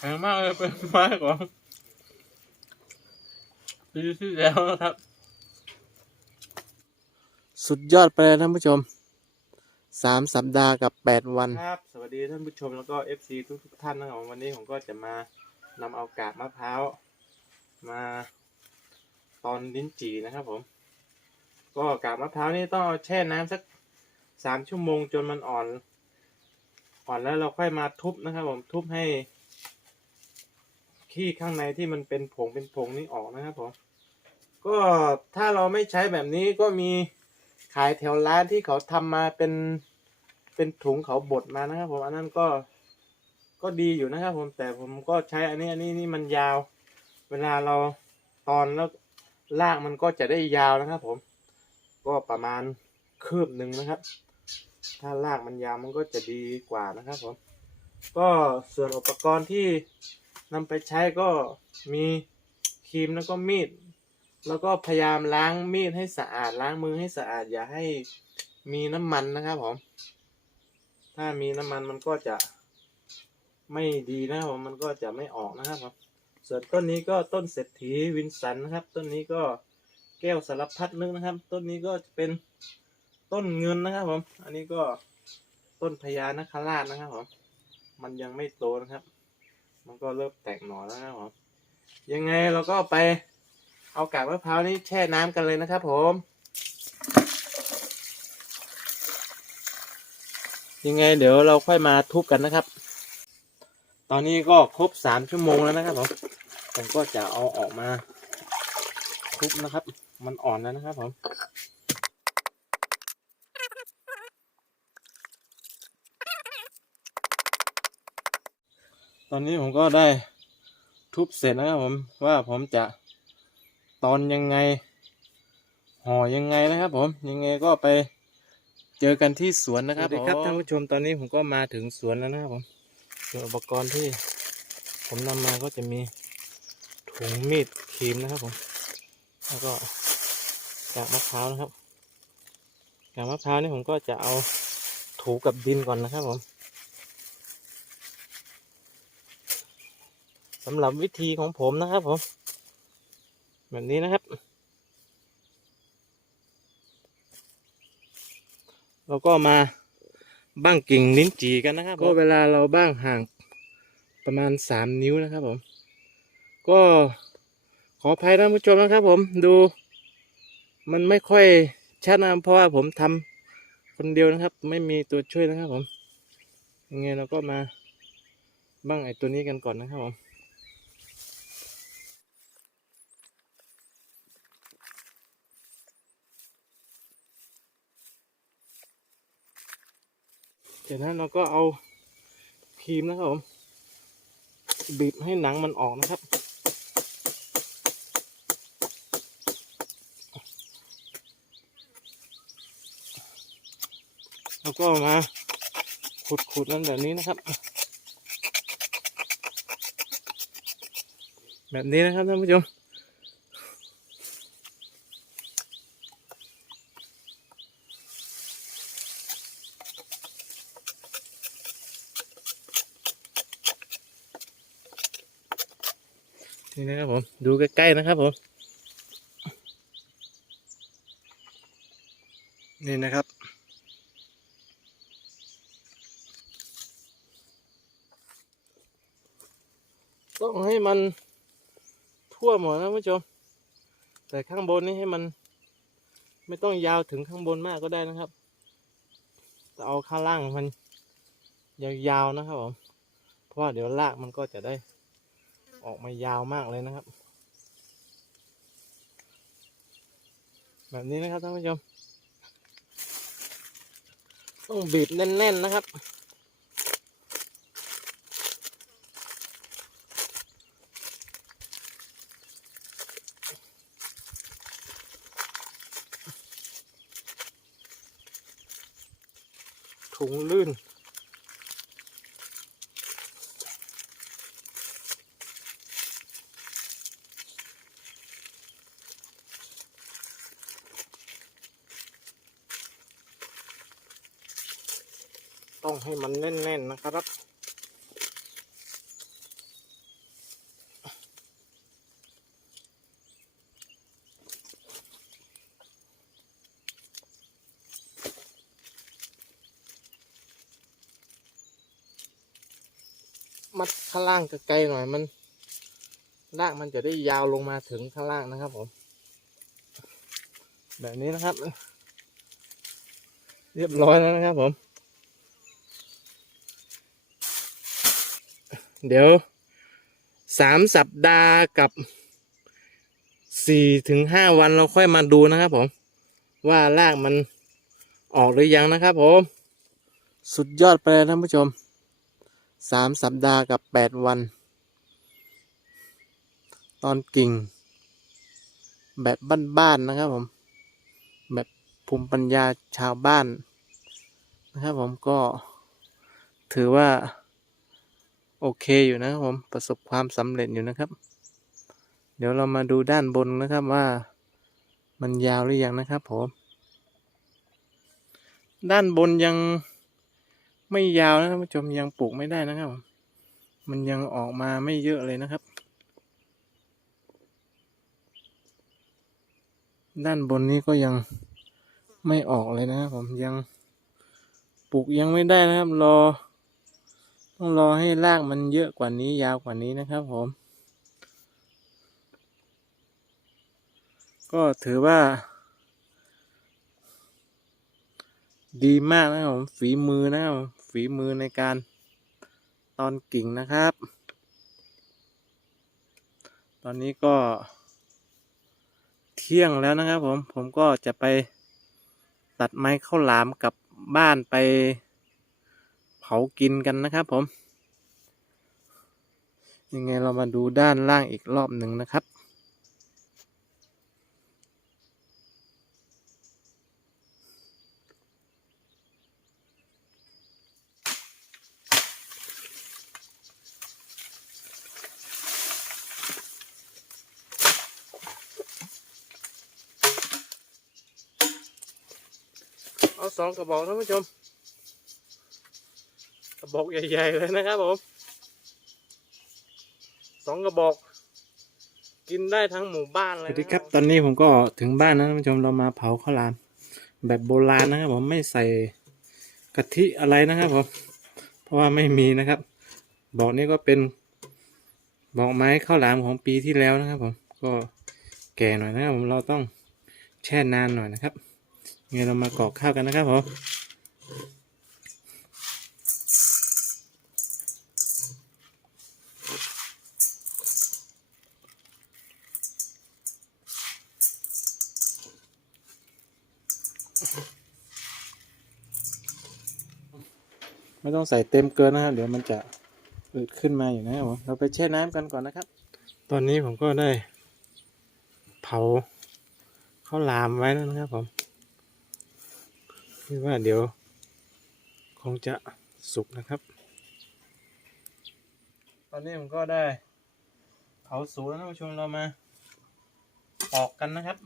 แพงมากเลยเป็นไม้ของปีที่แล้วนะครับ สุดยอดไปเลยท่านผู้ชมสามสัปดาห์กับแปดวัน ครับ สวัสดีท่านผู้ชมแล้วก็ FC ทุกทุกๆท่านนะครับวันนี้ผมก็จะมานำเอากาบมะพร้าว มาตอนลิ้นจี่นะครับผม ก็กาบมะพร้าวนี่ต้องเอาแช่น้ำสักสามชั่วโมงจนมันอ่อน อ่อนแล้วเราค่อยมาทุบนะครับผมทุบให้ ขี้ข้างในที่มันเป็นผงเป็นผงนี่ออกนะครับผมก็ถ้าเราไม่ใช้แบบนี้ก็มีขายแถวร้านที่เขาทำมาเป็นเป็นถุงเขาบดมานะครับ ผมอันนั้นก็ก็ดีอยู่นะครับ ผมแต่ผมก็ใช้อันนี้อันนี้นี่มันยาว เวลาเราตอนแล้วลากมันก็จะได้ยาวนะครับ ผม ก็ประมาณคืบหนึ่งนะครับ ถ้าลากมันยาวมันก็จะดีกว่านะครับ ผม ก็ส่วนอุปกรณ์ที่ นำไปใช้ก็มีครีมแล้วก็มีด แล้วก็พยายามล้างมีดให้สะอาดล้างมือให้สะอาดอย่าให้มีน้ำมันนะครับผม ถ้ามีน้ำมันมันก็จะไม่ดีนะครับผมมันก็จะไม่ออกนะครับผมส่วนต้นนี้ก็ต้นเศรษฐีวินสันนะครับ ต้นนี้ก็แก้วสารพัดนึกนะครับ ต้นนี้ก็จะเป็นต้นเงินนะครับผม อันนี้ก็ต้นพญานคราชนะครับผม มันยังไม่โตนะครับ มันก็เริ่มแตกหน่อแล้วนะครับ ยังไงเราก็ไปเอากากมะพร้าวนี่แช่น้ำกันเลยนะครับผมยังไงเดี๋ยวเราค่อยมาทุบกันนะครับ ตอนนี้ก็ครบสามชั่วโมงแล้วนะครับผมผมก็จะเอาออกมาทุบนะครับ มันอ่อนแล้วนะครับผม ตอนนี้ผมก็ได้ทุบเสร็จแล้วครับผมว่าผมจะตอนยังไงห่อยังไงนะครับ ผมยังไงก็ไปเจอกันที่สวนนะครับสวัสดีครับท่านผู้ชมตอนนี้ผมก็มาถึงสวนแล้วนะครับผมส่วนอุปกรณ์ที่ผมนำมาก็จะมีถุงมีดครีมนะครับ ผม แล้วก็กากมะพร้าวนะครับกากมะพร้าวนี่ผมก็จะเอาถูกับดินก่อนนะครับผม สำหรับวิธีของผมนะครับผม แบบนี้นะครับ เราก็มาบ้างกิ่งลิ้นจีกันนะครับ ก็เวลาเราบ้างห่างประมาณสามนิ้วนะครับผม ก็ขออภัยท่านผู้ชมนะครับผมดูมันไม่ค่อยชัดนะเพราะว่าผมทำคนเดียวนะครับ ไม่มีตัวช่วยนะครับผมยังไงเราก็มาบ้างไอ้ตัวนี้กันก่อนนะครับผม จากนั้นเราก็เอาครีมนะครับผมบีบให้หนังมันออกนะครับ แล้วก็มาขูดๆนั่นแบบนี้นะครับ แบบนี้นะครับท่านผู้ชม นี่นะครับผมดูใกล้ๆนะครับผมนี่นะครับ ต้องให้มันทั่วหมดนะผู้ชม แต่ข้างบนนี่ให้มัน ไม่ต้องยาวถึงข้างบนมากก็ได้นะครับแต่เอาข้างล่างมันยาวๆนะครับผมเพราะว่าเดี๋ยวรากมันก็จะได้ ออกมายาวมากเลยนะครับ แบบนี้นะครับท่านผู้ชม ต้องบีบแน่นๆนะครับถุงลื่น ให้มันแน่น ๆ นะครับ มัดข้างล่างไกลหน่อยมันรากมันจะได้ยาวลงมาถึงข้างล่างนะครับผม แบบนี้นะครับ เรียบร้อยแล้วนะครับผม เดี๋ยวสามสัปดาห์กับสี่ถึงห้าวันเราค่อยมาดูนะครับผม ว่ารากมันออกหรือยังนะครับผม สุดยอดไปเลยท่านผู้ชมสามสัปดาห์กับแปดวัน ตอนกิ่ง แบบบ้านๆนะครับผม แบบภูมิปัญญาชาวบ้านนะครับผมก็ถือว่า โอเคอยู่นะครับผมประสบความสำเร็จอยู่นะครับ เดี๋ยวเรามาดูด้านบนนะครับว่า มันยาวหรือยังนะครับผมด้านบนยังไม่ยาวนะท่านผู้ชมยังปลูกไม่ได้นะครับผมมันยังออกมาไม่เยอะเลยนะครับ ด้านบนนี้ก็ยังไม่ออกเลยนะครับผมยังปลูกยังไม่ได้นะครับรอ ต้องรอให้รากมันเยอะกว่านี้ยาวกว่านี้นะครับผม ก็ถือว่า ดีมากนะครับผมฝีมือนะครับฝีมือในการตอนกิ่งนะครับ ตอนนี้ก็เที่ยงแล้วนะครับผม ผมก็จะไปตัดไม้ข้าวหลามกลับบ้านไป ผากินกันนะครับผม ยังไงเรามาดูด้านล่างอีกรอบหนึ่งนะครับ เอาสองกระบอกท่านผู้ชม บอกใหญ่ๆเลยนะครับผมสองกระบอก กินได้ทั้งหมู่บ้านเลยสวัสดีครับ ตอนนี้ผมก็ถึงบ้านนะท่านผู้ชมเรามาเผาข้าวหลาม แบบโบราณนะครับผมไม่ใส่กะทิอะไรนะครับผมเพราะว่าไม่มีนะครับ บอกนี้ก็เป็นบอกไม้ข้าวหลามของปีที่แล้วนะครับผมก็แก่หน่อยนะครับผมเราต้องแช่นานหน่อยนะครับงั้นเรามากรอกข้าวกันนะครับผม ไม่ต้องใส่เต็มเกินนะครับเดี๋ยวมันจะอืดขึ้นมาอยู่นะครับผมเราไปแช่น้ำกันก่อนนะครับ ตอนนี้ผมก็ได้ เผาข้าวหลามไว้แล้วนะครับผมคิดว่าเดี๋ยว คงจะสุกนะครับ ตอนนี้ผมก็ได้ เผาสูแล้วท่านผู้ชมเรามาปอกกันนะครับ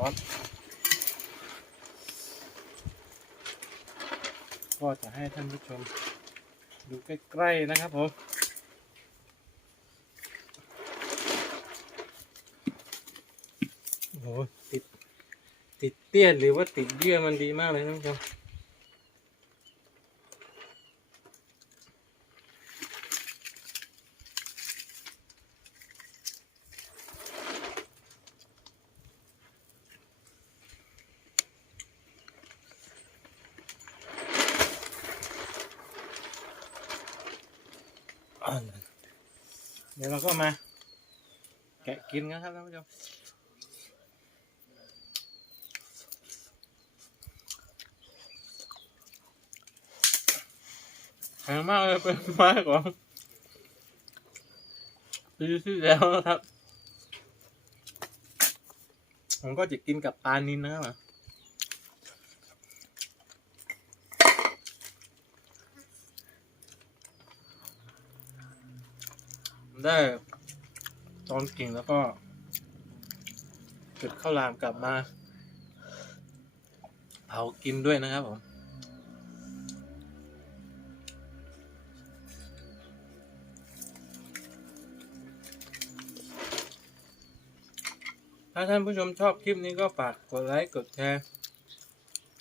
้อนก็จะให้ท่านผู้ชม ดูใกล้ๆนะครับผมโอ้โหติด ติดเตี้ยนหรือว่าติดเยื่อมันดีมากเลยท่านผู้ชม อ่าเดี๋ยวเราก็มา แกะกินกันครับท่านผู้ชมแพงมากเลยเป็นไม้ของปีที่แล้วนะครับ ผมก็จะกินกับปลานินนะครับ ได้ตอนกิ่งแล้วก็จุดข้าวหลามกลับมา เผากินด้วยนะครับผมถ้าท่านผู้ชมชอบคลิปนี้ก็ฝากกดไลค์ กดแชร์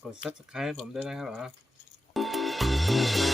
กด subscribe ให้ผมด้วยนะครับผม